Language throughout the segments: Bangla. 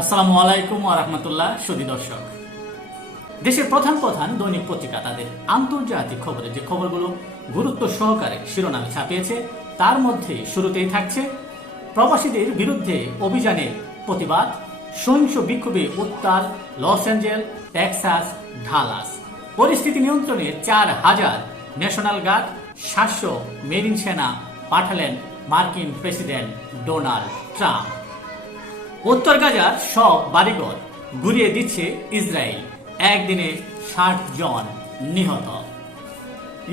আসসালামু আলাইকুম ওয়া রাহমাতুল্লাহ। সুধী দর্শক, দেশের প্রধান প্রধান দৈনিক পত্রিকা তাদের আন্তর্জাতিক খবরে যে খবরগুলো গুরুত্ব সহকারে শিরোনামে ছাপিয়েছে তার মধ্যে শুরুতেই থাকছে প্রবাসীদের বিরুদ্ধে অভিযানের প্রতিবাদ, সহিংস বিক্ষোভে উত্তাল লস অ্যাঞ্জেল, টেক্সাস, ডালাস। পরিস্থিতি নিয়ন্ত্রণে 4,000 ন্যাশনাল গার্ড, 700 মেরিন সেনা পাঠালেন মার্কিন প্রেসিডেন্ট ডোনাল্ড ট্রাম্প। উত্তর গাজার সব বাড়িঘর গুড়িয়ে দিচ্ছে ইসরায়েল, একদিনে 60 জন নিহত।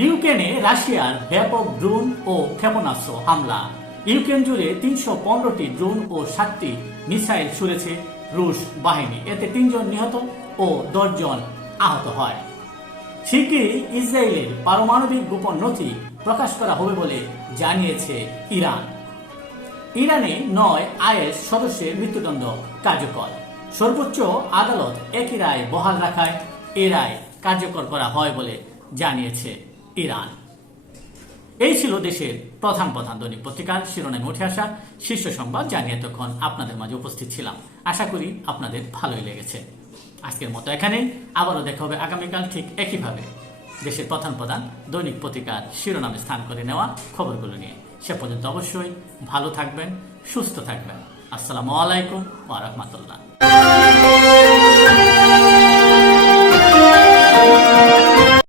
ইউক্রেনে রাশিয়ার ব্যাপক ড্রোন ও ক্ষেপণাস্ত্র হামলা, ইউক্রেন জুড়ে 315টি ড্রোন ও 7টি মিসাইল ছুড়েছে রুশ বাহিনী, এতে 3 জন নিহত ও 10 জন আহত হয়। শিগগিরই ইসরায়েলের পারমাণবিক গোপন নথি প্রকাশ করা হবে বলে জানিয়েছে ইরান। ইরানে 9 আইএস সদস্যের মৃত্যুদণ্ড কার্যকর, সর্বোচ্চ আদালত একই রায় বহাল রাখায় এ রায় কার্যকর করা হয় বলে জানিয়েছে ইরান। এই ছিল দেশের প্রধান প্রধান দৈনিক পত্রিকার শিরোনামে উঠে আসা শীর্ষ সংবাদ, জানিয়ে এতক্ষণ আপনাদের মাঝে উপস্থিত ছিলাম। আশা করি আপনাদের ভালোই লেগেছে। আজকের মতো এখানেই, আবারও দেখা হবে আগামীকাল ঠিক একইভাবে দেশের প্রধান প্রধান দৈনিক পত্রিকার শিরোনামে স্থান করে নেওয়া খবরগুলো নিয়ে। সে পর্যন্ত অবশ্যই ভালো থাকবেন, সুস্থ থাকবেন। আসসালামু আলাইকুম ওয়া রাহমাতুল্লাহ।